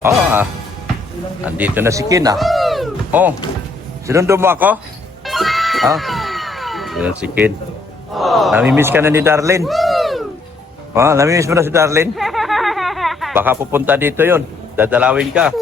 Ah, andito na si Kin ah. Oh, sinundo mo ako? Ah, yan si Kin. Namimiss ka na ni Darlene. Ah, namimiss mo na si Darlene? Baka pupunta dito yon. Dadalawin ka.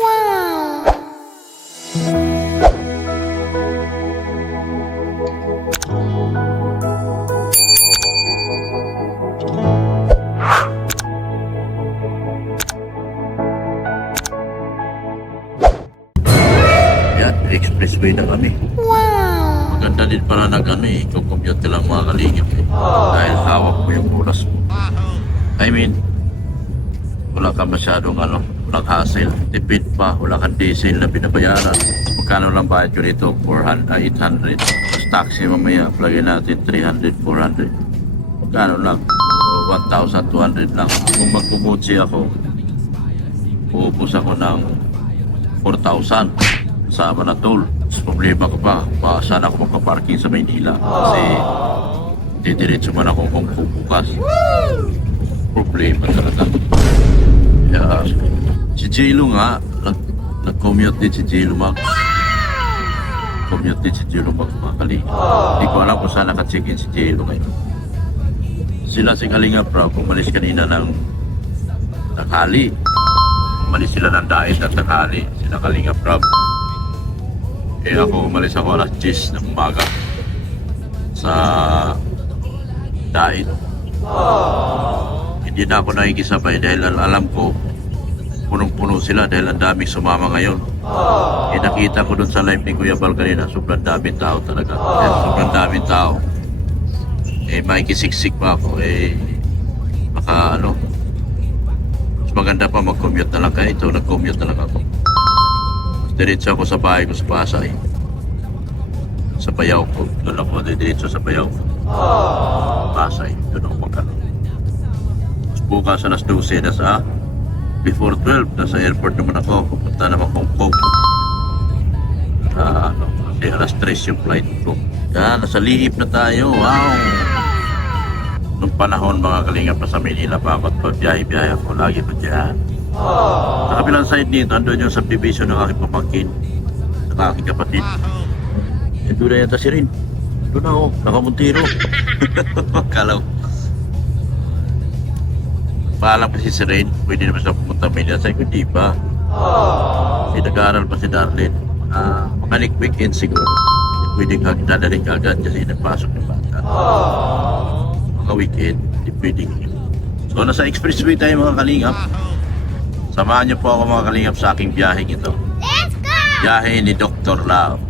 Expressway na kami. Wow! Maganda din pala na gano'n kukommute lang mga kalingip dahil hawak mo yung oras mo. I mean, wala ka masyadong walang hassle. Tipid pa, wala kang diesel na binabayaran. Magkano lang bayad yun ito? 800. Tapos taxi mamaya, plugin natin 300, 400. Magkano lang? 1,200 lang. Kung magpumutsi ako, uubos ako ng 4,000. Sama na toll. Problema ko pa, saan ako magpaparking sa Maynila? Kasi didiretso man ako kung bukas. Problema talaga. Kaya, si J-Lo nga, nag-commute din si J-Lo Max. Commute din si J-Lo Max mga kalinga. Hindi ko alam kung saan naka-check-in si J-Lo ngayon. Sila si Kalinga Prab, umalis kanina ng tanghali. Umalis sila ng diet at tanghali. Sila Kalinga Prab. Eh ako, umalis ako alas 10 ng umaga sa diet. Hindi na ako nakikisabay dahil alam ko punong-puno sila dahil ang daming sumama ngayon. Eh nakita ko dun sa live ni Kuya Bal kanina, sobrang daming tao talaga. Eh, sobrang daming tao. Eh makikisiksik pa ako. Eh baka mas maganda pa mag-commute na lang kaya ito, nag-commute na lang ako. Diretso ako sa bahay ko sa Pasay. Sa Bayaw ko. Doon ako diretso sa Bayaw ko. Pasay. Doon ako magkano. Bukas alas 12 na before 12 nasa airport naman ako. Pupunta naman Hong Kong. Kasi alas 3 yung flight ko. Yan, nasa liip na tayo. Wow! Nung panahon mga kalingap na sa Manila pa ako at pagbiyahe-biyahe ako. Lagi pa dyan. Sa kabilang side dito, andun yung subdivision ng aking pamangkin, ng aking kapatid. Doon na yata si Rin. Doon na ako, nakamuntiro. Kalaw. Paalam kasi si Rin, pwede naman siya pumunta Manila. Sabi ko, di ba? Kasi nag-aaral pa si Darlene. Makanik weekend siguro. Pwede ka, dadaling ka agad kasi nagpasok ng bata. Mga weekend, di pwede. So, nasa expressway tayo mga kalingap. Samahan niyo po ako mga kalingap sa aking biyaheng ito. Let's go! Biyahe ni Dr. Love.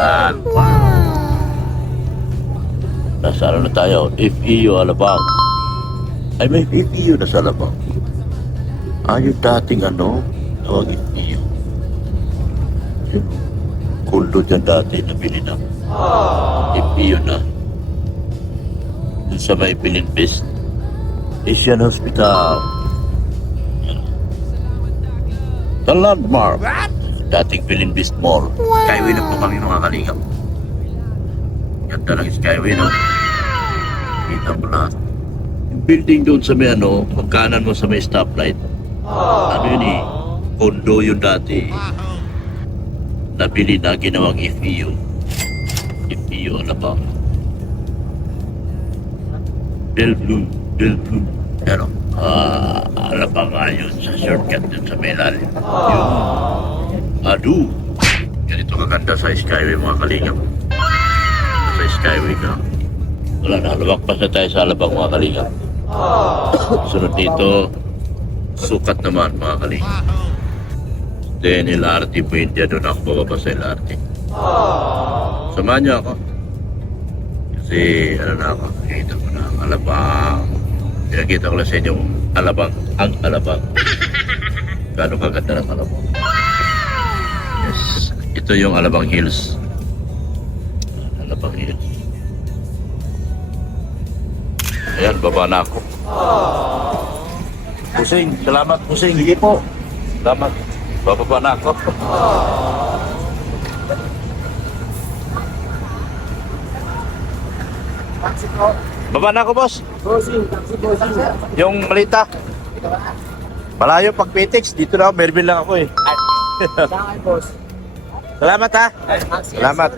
At nasa na tayo? FEU Alabang. Ay may FEU na sa Alabang. Yung dating tawag FEU. Yung kuldo dyan dati nabili na. FEU na. Dun sa may Pilinbis. Asian Hospital. The Landmark. Dating Pilinbis Mall. Skyway na po kami mga kalingap. Ganda lang yung Skyway, no? Kita mo lahat. Yung building doon sa may pagkanan mo sa may stoplight. Yun condo yun dati. Nabili na ginawang FEU. FEU Alabang. Bellevue. Pero, Alabang yun sa shortcut dun sa may lalim. Adu! Ganito kaganda sa Skyway mga kalingap. Sa Skyway ka. Wala na, lumagpas na tayo sa Alabang mga kalingap. Sunod dito, sukat naman mga kalingap. Then LRT Point, doon ako bababa sa LRT. Samahan niyo ako. Kasi na ako, nakita ko na ang Alabang. Pinakita ko lang sa inyo Alabang, ang Alabang. Gano'ng kaganda ng Alabang. Yes, ito yung Alabang Hills. Alabang Hills. Ayan, baba na ako. Pusing, salamat Pusing. Sige po. Salamat. Bababa na ako. Baba na ako, boss. Bossing, taxi bossing. Yung malita. Malayo pag PTX, dito na ako, Merville lang ako eh. Saan, boss? Salamat ha. Salamat.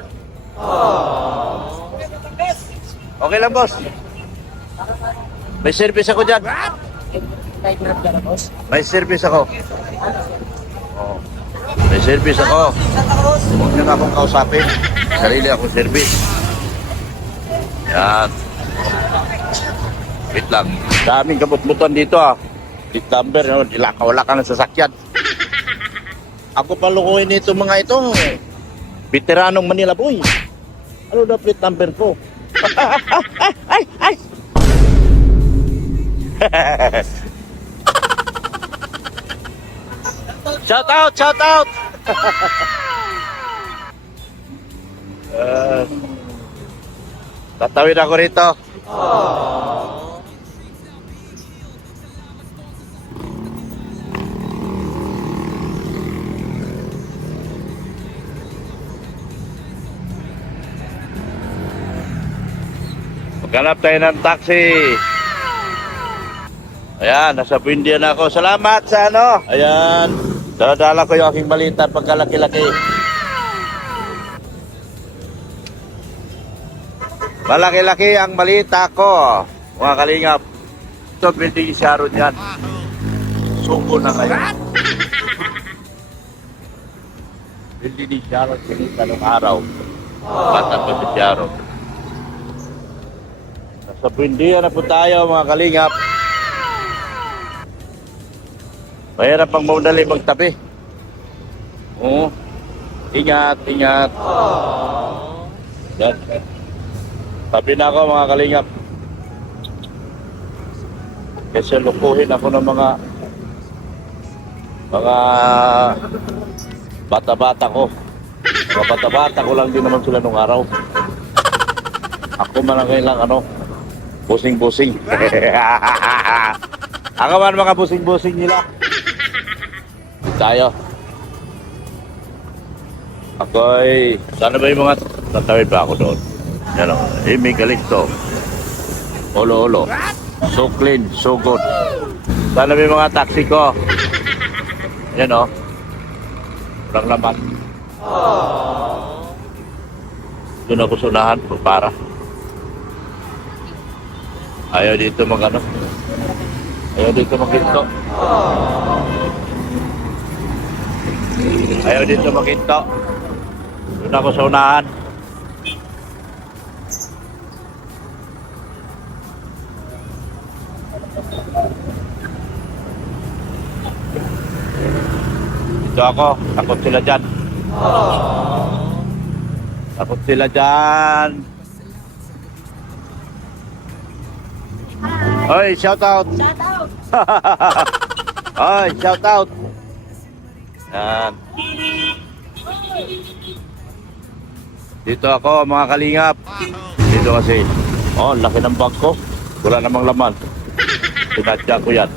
Okay lang, boss. May service ako dyan. Type na ka na, boss. May service ako. Oh. May service ako. Huwag nyo na akong kausapin. Sarili akong service. Yan. Wait lang. Daming kabut-butan dito ah. Plate number, wala ka ng sasakyan. Ako palukuhin nito mga ito. Veteranong Manila boy. Ano na plate number ko? Ay! Shout out! Tatawid ako rito. Maghanap tayo ng taxi. Ayan, nasa Buendia na ako. Salamat sa ano. Ayan, dala ko yung aking balita pagkalaki-laki. Malaki-laki ang balita ko, mga kalingap. Ito, building Sharon yan. Suko na kayo. Building ni Sharon, sinita nung araw. Bata pa si Sharon. Sa Buendia na po tayo mga kalingap. Mahirap pang maunali magtabi. Oo. Ingat. Yan. Tabi na ako mga kalingap. Kasi lukuhin ako ng mga bata-bata ko. Mga bata-bata ko lang din naman sila nung araw. Ako man lang kailang busing-busing. Ako man mga busing-busing nila. Tayo. Ako'y... Sana ba yung mga... Tatawid ba ako doon? Yan o. Imi Galicto. Olo. So clean, so good. Sana ba yung mga taxi ko? Yan o. Walang laman. Doon ako sunahan. Para. Ayaw dito Ayaw dito maghinto. Ayaw dito maghinto. Doon ako sa unahan. Dito ako. Takot sila dyan. Takot sila dyan. Oy, shout out. Oy, shout out. Yan. Dito ako mga kalingap. Dito kasi. Oh, laki ng bag ko. Wala namang laman. Tinadya ko yan.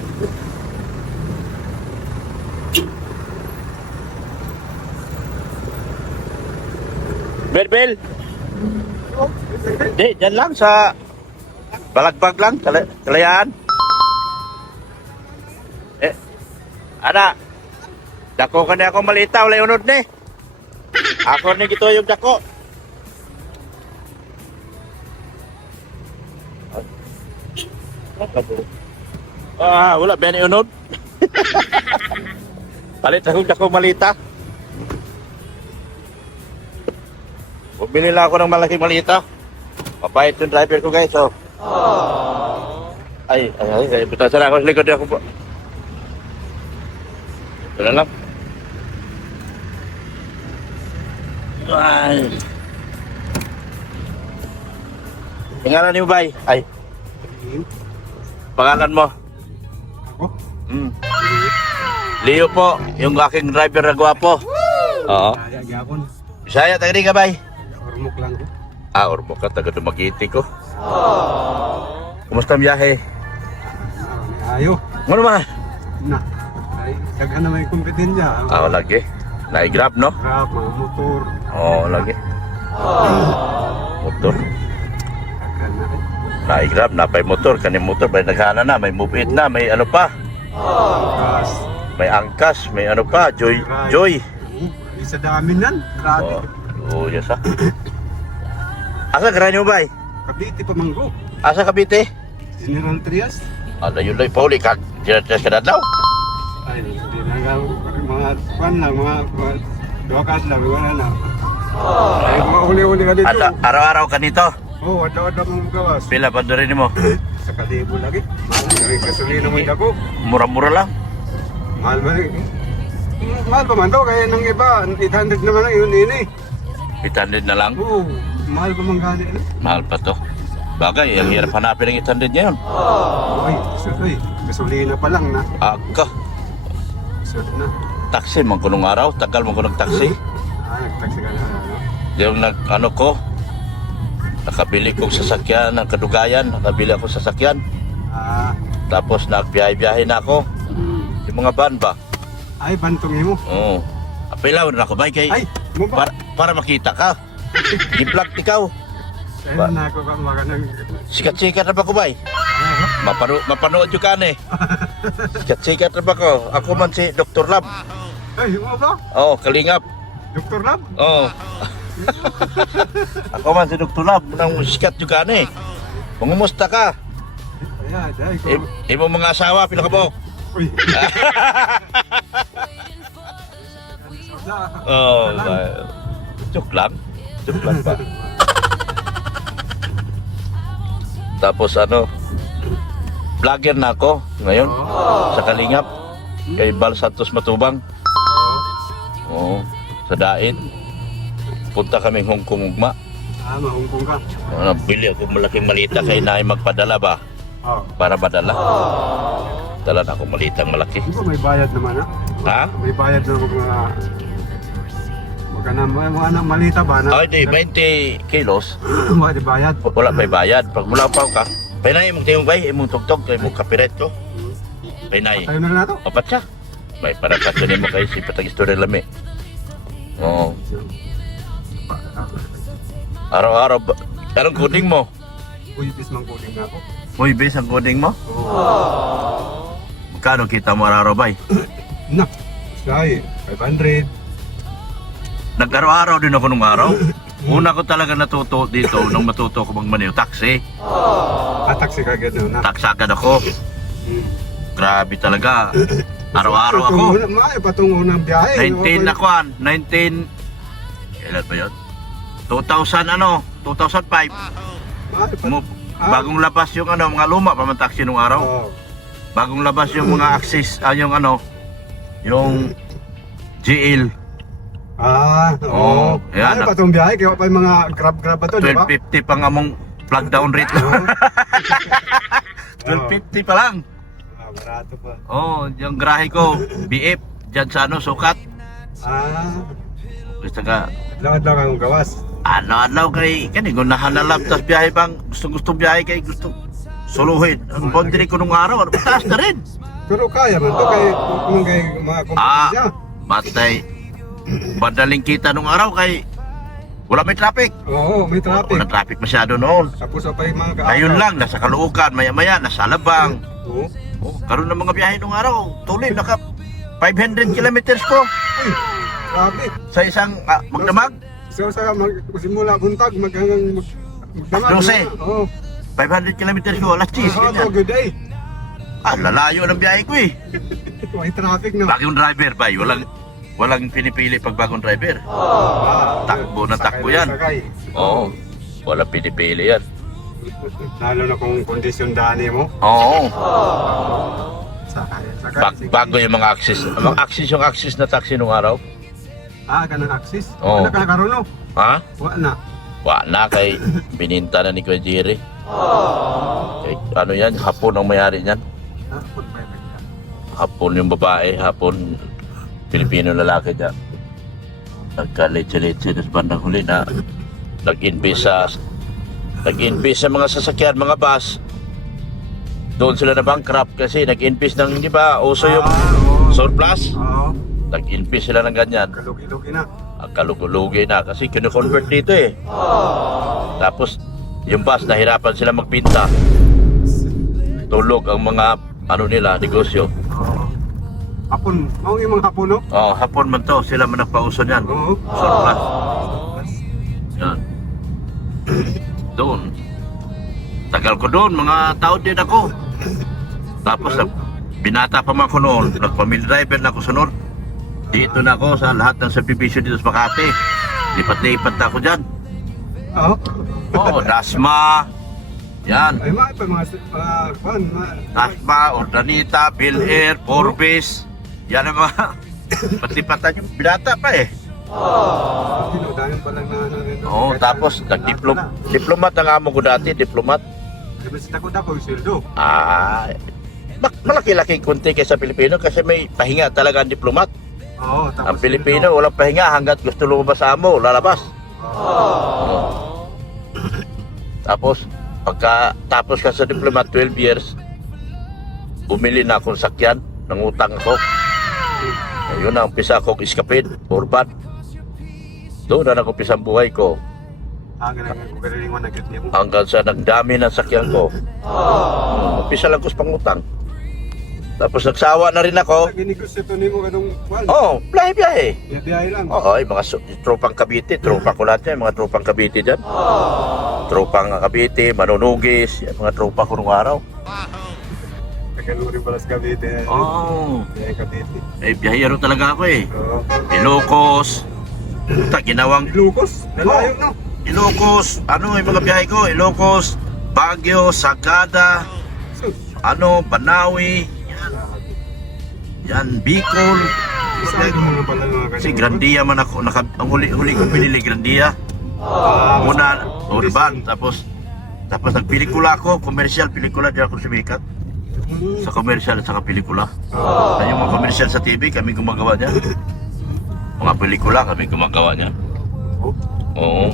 Bel. Di, dyan lang sa balagbag lang, kalayaan. Ana, dako ka na akong malita, wala unod ni. Ako ni gito yung dako. Wala ba ni unod? Palit akong dako malita. Bumili lang ako ng malaking malita. Mabait yung driver ko guys, so. Ay, buta sana ako sa likod ako po. Ito na lang. Ay. Pangalan niyo ba? Ay. Pangalan mo? Ako? Leo po, yung aking driver na gwapo. Oo. Gagapon. Bisaya, tagari ka ba? Ormok lang ko. Ormok ka, taga Dumaguete ko. Kumusta ang biyahe? Ayo. Ano ba? Na. Ay, saka na may kompetensya. Lagi. Nai-grab, no? Grab, mga motor. Lagi. Motor. Saka na. Nai-grab, napay motor. Kaning motor, may naghana na, may move it na, may ano pa. Angkas. May angkas, may ano pa, Joy. Joy. Isa dami nan. Grabe. Oh, yes ha. Asa garanyo ba? Cavite pa manggo. Asa Cavite? General Trias. Ano yun lang, Pauli, kag General ka na daw. Ay, hindi na nga. Mga kwan lang, mga dokat lang, wala na. Ay, mga uli-uli ka dito. Araw-araw ka nito. Oo, wala mong gawas. Pila pa rin mo. Sa kalibo lagi. Mahal gasolina mo yung ako. Mura-mura lang. Mahal ba mahal pa man daw, kaya nang iba, 800 naman ang yun ini. 800 na lang. Oo, mahal pa man gali. Mahal pa to. Bagay, ang hirap hanapin ng 800 ngayon. Ay, susoy, gasolina pa lang na. Aka, Susoy na. taxi man kunong araw. Tagal man kunong taxi. Nagtaksi ka na. Ano? Yung ano ko, nakabili kong sasakyan ng Kadugayan. Nakabili ako sasakyan. Ah, Tapos nagbiyahe-biyahe na ako. Yung mga van ba? ay, bantong mo. Oo. Apilaw na ako ba kay Ay, mo ba? para makita ka. Gi-vlog ikaw. Kaya na ako ka mga nang... Sikat-sikat na ba ko ba? Mapanood yung ka eh. Sikat-sikat na ba ko? Ako man si Dr. Lab. Ay, mo ba? Oo, Kalingap. Dr. Lab? Oo. Ako man si Dr. Lab. Nang sikat yung ka eh. Mangumusta ka? Ayan, ay, ko... Imo mga asawa, pila ka po? Uy. Oo. Joke lang. Joke lang ba? Tapos ano, vlogger na ako ngayon sa Kalingap kay Bal Santos Matubang. Oo, sa Dain. Punta kami Hong Kong ugma. Mahungkong ka. Bili ako malaking malita kay Nay magpadala ba Oo. para madala. Dala na ako malitang malaki. Di ba may bayad naman ha? Ha? May bayad na mga... Mga anak malita ba na? Ay, di 20 kilos. Mga di bayad. Wala may bayad. Pag mula pa ka, Painay imong tingog bay, imong tugtog kay imong copyright ko. Painay. Tayo na lang nato. Opat siya. May para sa mo kay si Patag Istorya lami. Oo. Araw-araw ba? Anong coding mo? Uy, bis mang coding na ako. Uy, base ang coding mo? Oo. Magkano kita mo araw-araw bay? Na. Sky, 500. Nag-araw-araw din ako nung araw. Una ko talaga natuto dito nung matuto ko magmaneho taxi. Taxi ka gano'n na. Taxi agad ako. Grabe talaga. Araw-araw ako. Patungo ng biyahe. 19 na kuan, 19 kailan ba 'yon? 2000 ano, 2005. Bagong labas yung ano, mga luma pa man taxi nung araw. Bagong labas yung mga Axis, yung ano, yung GL. Oo. Yan. Patong biyahe, kaya pa yung mga grab pa to, di ba? 1250 pang among plug down rate. 1250 pa lang. Barato pa. Yung grahe ko, BF, dyan sa ano, sukat. Gusto ka, Lakad lang ang gawas. ano kay, gunahan na lang, tapos biyahe bang, gusto biyahe kay, gusto suluhin. Ang boundary ko nung araw, mataas na rin. Pero kaya man to, kay mga kompetensya. Matay. Madaling kita nung araw kay wala may traffic. Oo, may traffic. Wala traffic masyado noon. Tapos pa yung mga kaagaw. Ngayon lang, nasa Caloocan, maya-maya, nasa Alabang. Oo. Karoon ng mga biyahe nung araw, tuloy, naka 500 kilometers po Grabe. sa isang magdamag. So simula buntag magdamag. 12. Oo. 500 kilometers ko, alas 10. Oo, good day. Lalayo ng biyahe ko eh. May traffic na. Bagong driver ba? Walang pinipili pag bagong driver. Takbo na takbo yan. Oo. Walang pinipili yan. Lalo na kung kondisyon dani mo. Oo. Sakay. Bago yung mga access. Yung access na taxi nung araw. Kanang access? Oo. Ano ka nakaroon? Ha? Wala na. Wala kay bininta na ni Kuya Jerry. Ano yan? Hapon ang mayari niyan. Hapon yung babae. Hapon Pilipino lalaki dyan. Nagka-leche-leche sa bandang huli na nag-invest sa mga sasakyan, mga bus. Doon sila na bankrupt kasi nag-invest ng, di ba, uso yung surplus. Oo. Nag-invest sila ng ganyan. Kalugi-lugi na. Kalugulugi na kasi kinu-convert dito eh. Tapos yung bus nahirapan sila magpinta. Tulog ang mga ano nila, negosyo. Hapon. Ang imong hapon, no? Oh, hapon man to. Sila man nagpauso niyan. Oo. Surplus. Yan. Doon. Tagal ko doon. Mga taon din ako. Tapos, binata pa man ko noon. Nag-family driver na ako sunod. Dito na ako sa lahat ng subdivision dito sa Makati. Lipat-lipat na ako dyan. Oo. Oo, Dasma. Yan. Ay, mga kwan, Dasma, Ordanita, Bill Air, Forbes. Yan ang mga patipatan yung binata pa eh. Dinodayan pa lang na Oo, tapos diplomat ang amo ko dati, diplomat. Kasi takot ako yung sweldo. Malaki-laki konti kaysa Pilipino kasi may pahinga talaga ang diplomat. Oo, tapos Ang Pilipino walang pahinga hanggat gusto lumabas sa amo, lalabas. Tapos, tapos ka sa diplomat 12 years, bumili na akong sakyan, nangutang ako. Ayun na, umpisa akong iskapin, urban. Doon na nag-umpisa ang buhay ko. ganang ko kailangan na niya mo. Hanggang sa nagdami ng sakyan ko. Umpisa lang ko sa pangutang. Tapos nagsawa na rin ako. Ginigusito nimo kanong kwan. Oo, biyahe-biyahe. Biyahe lang. Oo, ay mga tropang Cavite, tropa ko lahat yan, mga tropang Cavite dyan. Tropang Cavite, Manunugis, yan, mga tropa ko nung araw. Kagaluri pala sa Cavite. Oo. Biyahe Cavite. Eh, biyahero talaga ako eh. Oo. Ilocos. Ginawang Lucas, nalayo no. Ilocos, yung mga biyahe ko? Ilocos, Baguio, Sagada, Banawi, yan, Bicol. Saan mo pala mga Kasi Grandia man ako, ang huli ko pinili Grandia. Muna, urban, tapos nagpelikula ako, commercial pelikula, di ako sumikat. Sa commercial at saka pelikula. Yung mga commercial sa TV, kami gumagawa niya. Mga pelikula, kami gumagawa niya. Oo.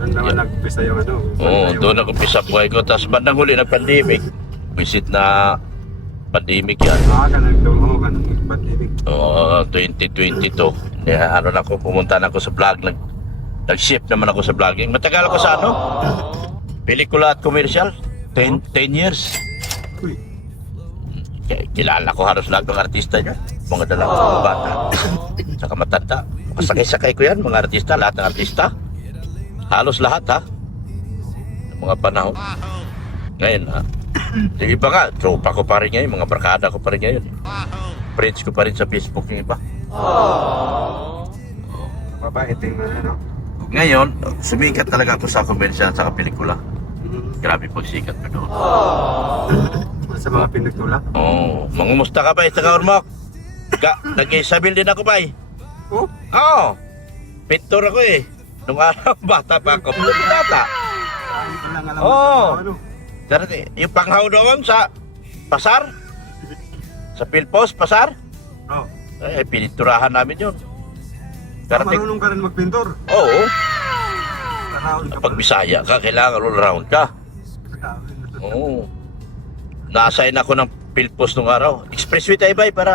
Doon naman nagpisa yung Oo, doon ako pisa buhay ko. Tapos bandang huli ng pandemic, visit na pandemic yan. Kanang doon ka ng pandemic. Oo, 2022. Yeah, na ako, pumunta na ako sa vlog. Nag-shift naman ako sa vlogging. Matagal ako sa pelikula at commercial. 10 years. Uy. Kilala ko halos lahat ng artista niya. Mga dalawang bata. Saka matanda. Sakay-sakay ko yan, mga artista, lahat ng artista. Halos lahat ha. Mga panahon. Ngayon ha. Yung iba nga, tropa ko pa rin ngayon, mga barkada ko pa rin ngayon. Friends ko pa rin sa Facebook yung iba. Mabait yung Ngayon, sumikat talaga ako sa commercial at sa pelikula. Grabe pag sikat pa doon. Sa mga pinagtula. Oo. Mangumusta ka ba sa kaormok? Nag-isabil din ako ba Oh? Oo. Pintor ako eh. Nung araw, bata pa ako. Bata. Oo. Yung panghaw doon sa pasar. Sa Pilpos, pasar. Oh. Eh, piniturahan namin yun. Marunong ka rin magpintor. Oo. Karaon ka Pag Bisaya ka, kailangan all round ka. Oo. Na-assign ako ng Pilpos nung araw. Expressway tayo ba para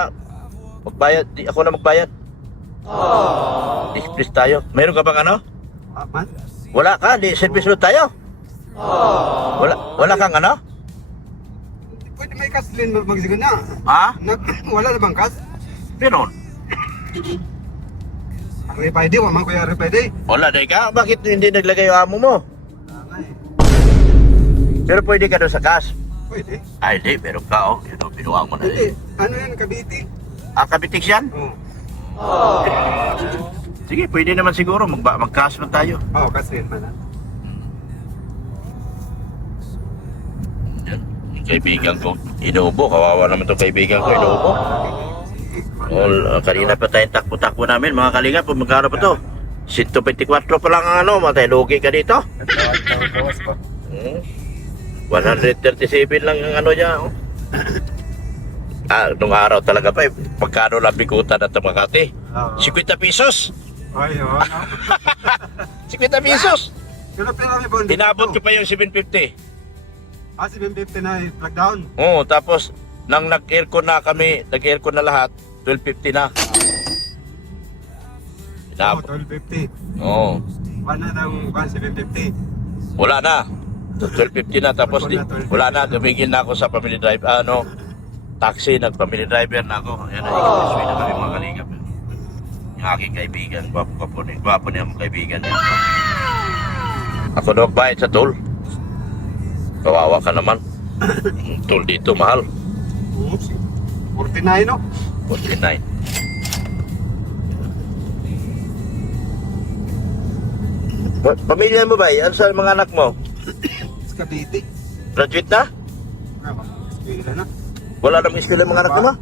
magbayad? Di ako na magbayad. Express tayo. Mayroon ka bang Man? Wala ka? Di service road tayo? Wala kang Pwede may kas din magsigan na. Ha? Wala na bang kas? Meron. Repayde, waman ko yung repayde. Wala na ka? Bakit hindi naglagay yung amo mo? Pero pwede ka doon sa cash. Pwede. Ay, di. Meron ka, oh. Yun, pinuha mo na Hindi. eh. Ano yan, Cavite? Kabitik yan? Oo. Sige, pwede naman siguro. Mag-cash man tayo. Oo, kasi yun man. Yan. Yung kaibigan ko, inuubo. Kawawa naman itong kaibigan ko, inuubo. Kanina pa tayong takbo-takbo namin, mga kalinga. Magkano pa to? 124 pa lang ang matay. Lugi ka dito. 137 lang ang niya. Oh. Nung araw talaga pa, pagkano lang bikutan at Makati? 50 pesos. Ay, oo. 50 pesos. Pero pinami ba? Tinabot ko pa yung 750. 750 na plug down. Oo, tapos nang nag-aircon na kami, nag-aircon na lahat, 1250 na. Oo, 1250. Oo. Wala na ng 750. Wala na. 1250 na tapos wala na, tumigil na ako sa family drive. taxi, nag-family driver na ako. Ayan, nag-expressway na kami mga kalingap. Yung aking kaibigan, gwapo niya mga kaibigan niya. Ako na magbayad sa toll. Kawawa ka naman. Toll dito, mahal. 49, no? 49. Pamilya mo ba? Ano sa mga anak mo? Sa Cavite. Graduate na? Eskwela na. Wala namang eskwela mga anak mo ba?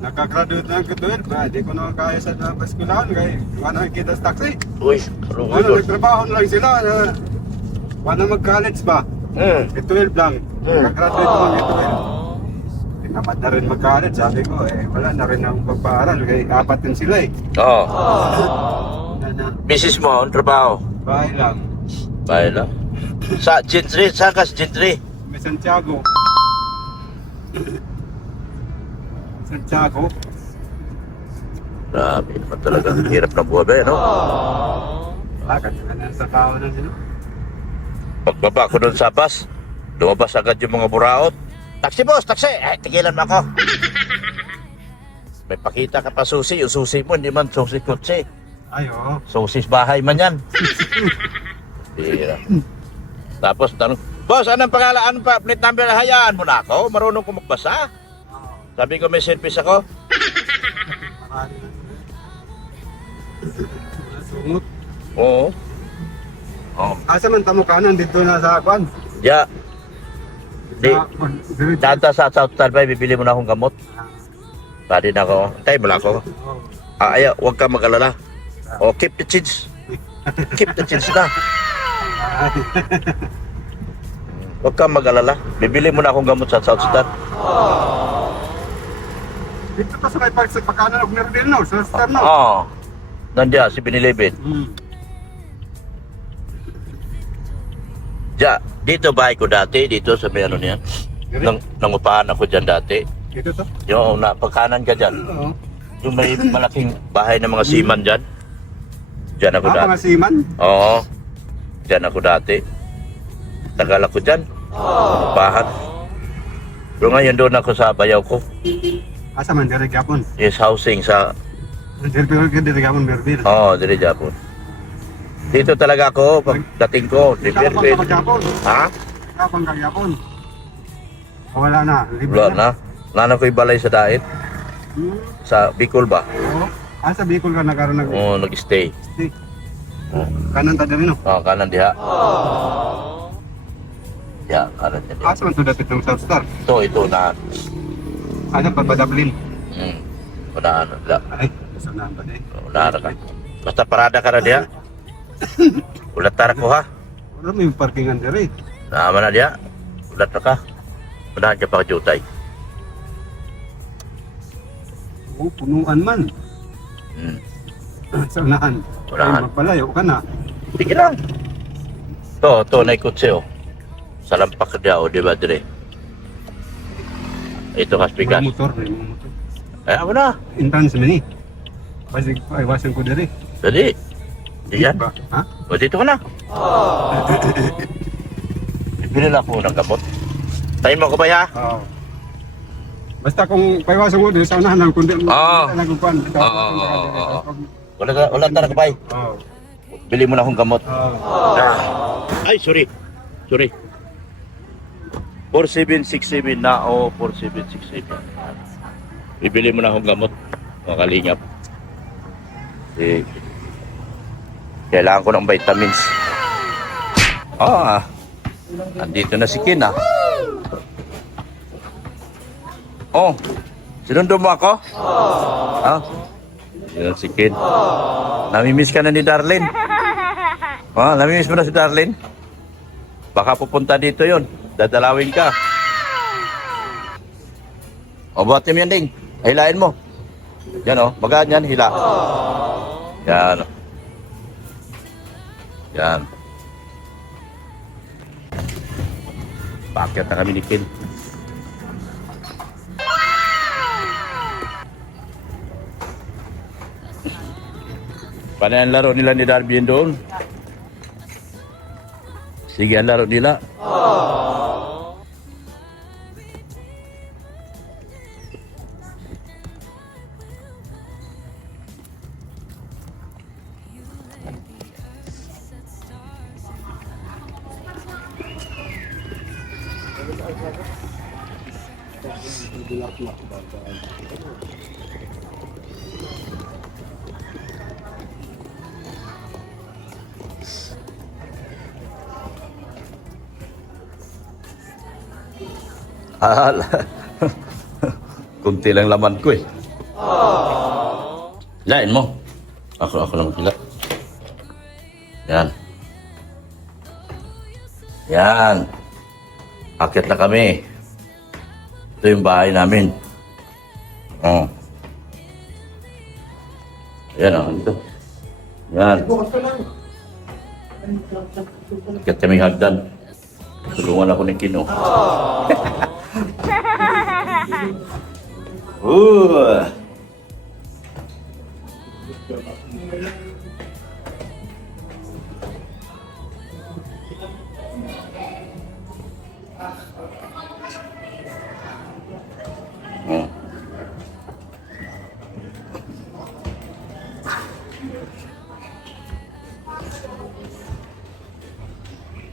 Nakagraduate na ang katuwid ba? Di ko na kaya sa eskwelahan kaya wala kita sa taxi. Uy, Ano, nagtrabaho na lang sila na wala mag-college ba? K-12 lang. Nakagraduate mo ng K-12. Tinamad na rin mag-college. Sabi ko wala na rin akong pagpaaral kaya apat din sila Oo. Na, Misis mo, ang trabaho? bahay lang. Bahay lang. Sa Gentry, saan ka sa Gentry? May Santiago. Santiago. Grabe naman talaga. Ang hirap ng buhay ba, no? Lakad na sa tao na sila. Pagbaba ko doon sa bus, lumabas agad yung mga buraot. Taxi boss, taxi! Ay, tigilan mo ako. May pakita ka pa susi. Yung susi mo, hindi man susi kotse. Ay, oo. Susis bahay man yan. Bira. Tapos tanong, boss, anong pangalan? Anong pa? Plate number? Hayaan mo na ako. Marunong ko magbasa. Sabi ko, may service ako. Marami na sila. Sungot. Oo. Oo. Asa man tamo kanan dito na sa kwan? Ya. Di. Diretso. Tata sa South Talbay, bibili mo na akong gamot. Pwede na ako. Tayo mo lang ako. Ayaw, huwag ka mag-alala. Oh, keep the change. Keep the change na. Huwag ka mag-alala. Bibili mo na akong gamot sa South Star. Dito pa sa may pagkanan ng Merdil, no? Sa Star, no? Oo. Nandiyan, si Binilibin. Diyan, dito bahay ko dati. Dito sa may ano niyan. Nangupahan ako dyan dati. Dito to? Yung pagkanan ka dyan. Oo. Yung may malaking bahay ng mga seaman dyan. Dyan ako dati. Mga siman? Oo. Dyan ako dati. Tagal ako dyan. Nangupahan. Pero ngayon doon ako sa bayaw ko. Asa man, dire Gapon? Yes, housing sa... Dire Gapon, Merdil. Oo, dire Japon. Dito talaga ako, pagdating ko, Kapang Liverpool. ka Gapon? Ha? Kapang ka Gapon? Wala na. Libre Wala na. Nana ko ibalay sa dait. Sa Bicol ba? Oo. Asa Bicol ka nagkaroon ng... Oo, nag-stay. Oo. Kanan ta dire, no? Oo, kanan diha. Ya, kanan diha. Asa man to dapit ng South Star? Ito na. Ano pa Badablin? Unahan na. Ay, saan ba din? Unahan ka. Basta parada ka na diha. Ulat tara ko ha. Wala may parkingan dire. Naman na diha. Ulat na ka. Unahan ka pa ka jutay. Oo, punuan man. Sa unahan. Unahan. Ay, magpalayo ka na. Sige lang. Ito na ikutse oh. Sa lampak diha o, di ba dire? Ito kas May pikas. motor, may motor. Ako na. Entrance man eh. Basig, ay, wasan ko dire. Dali. Diyan. Ba? Ha? O, dito ka na. Bibili na ako ng gamot. Tayo mo ko ba ya? Oo. Basta kung paiwasan mo din sa unahan lang kundi Oo. nagkukuan. Oo. Wala tara ka ba? Oo. Bili mo na akong gamot. Oo. Ay, sorry. Sorry. 4767 na o 4767. Bibili mo na akong gamot. Mga kalingap. Kailangan ko ng vitamins. Andito na si Kin ah. Oh, sinundo mo ako? Yun si Kin. Namimiss ka na ni Darlene. Namimiss mo na si Darlene? Baka pupunta dito yon. Dadalawin ka. O, buhatin mo yan, Ding. Hilain mo. Yan o, magaan yan, hila. Yan o. Yan. Paakyat na kami ni Kin. Paano ang laro nila ni Darby yun doon? Sige ang laro nila. Kunti lang laman ko eh. Lain mo. Ako lang sila. Yan. Yan. Akit na kami. Ito yung bahay namin. Oh. Yan oh. Ito. Yan. Akit kami hagdan. Tulungan ako ni Kino. Oh.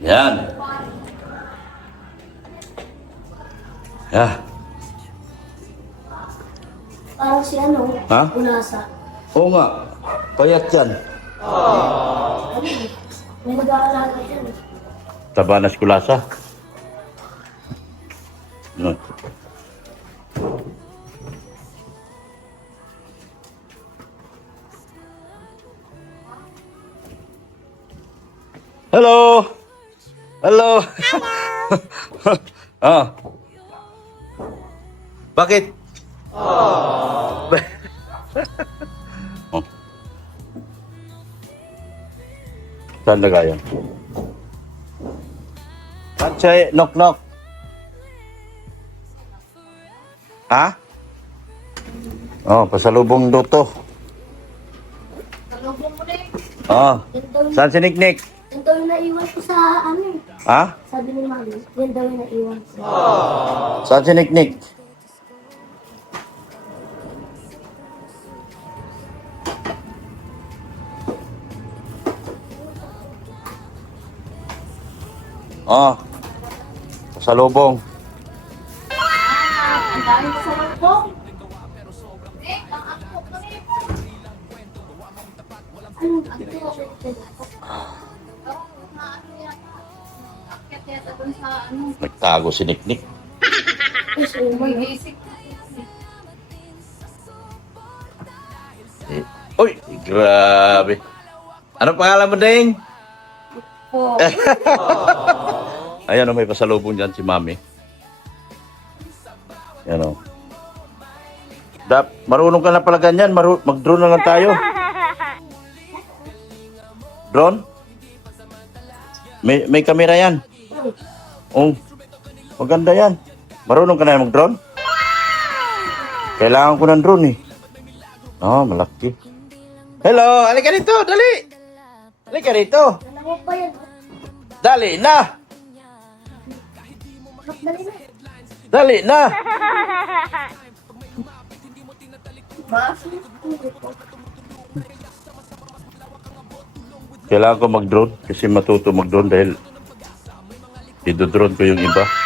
Yan. Ya. Parang si ano, Ha? Unasa. Oo nga. Payat yan. Ano, may nag-aalaga yan. Tabanas kulasa. No. Hello. Hello. Ah. Bakit? Oh. Saan lagayan? Panchay, knock knock. Ha? Oh, pasalubong luto. Talubong mo na eh. Oh. Yan daw, Saan si Nick? yan daw yung naiwan ko sa ano eh. Ha? Sabi ni Mami, yan daw yung naiwan ko. Saan si Nick? Oh. Pasalubong. Ang dami sa lubong. Eh, ang angkok na eh. Ano, Akyat yata dun sa ano, Nagtago si Nick. may basic. Uy, grabe. Ano pangalan mo, Ding? po. Ayan o, may pasalubong dyan si Mami. Ayan o. Marunong ka na pala ganyan. Mag-drone na lang tayo. Drone? May kamera yan. Oh, maganda yan. Marunong ka na mag-drone? Kailangan ko ng drone eh. Oh, malaki. Hello, halika dito, dali. Halika dito. Alam mo pa yan. Dali na. Dali na. Dali na. Kailangan ko mag-drone kasi matuto mag-drone dahil idodrone ko yung iba.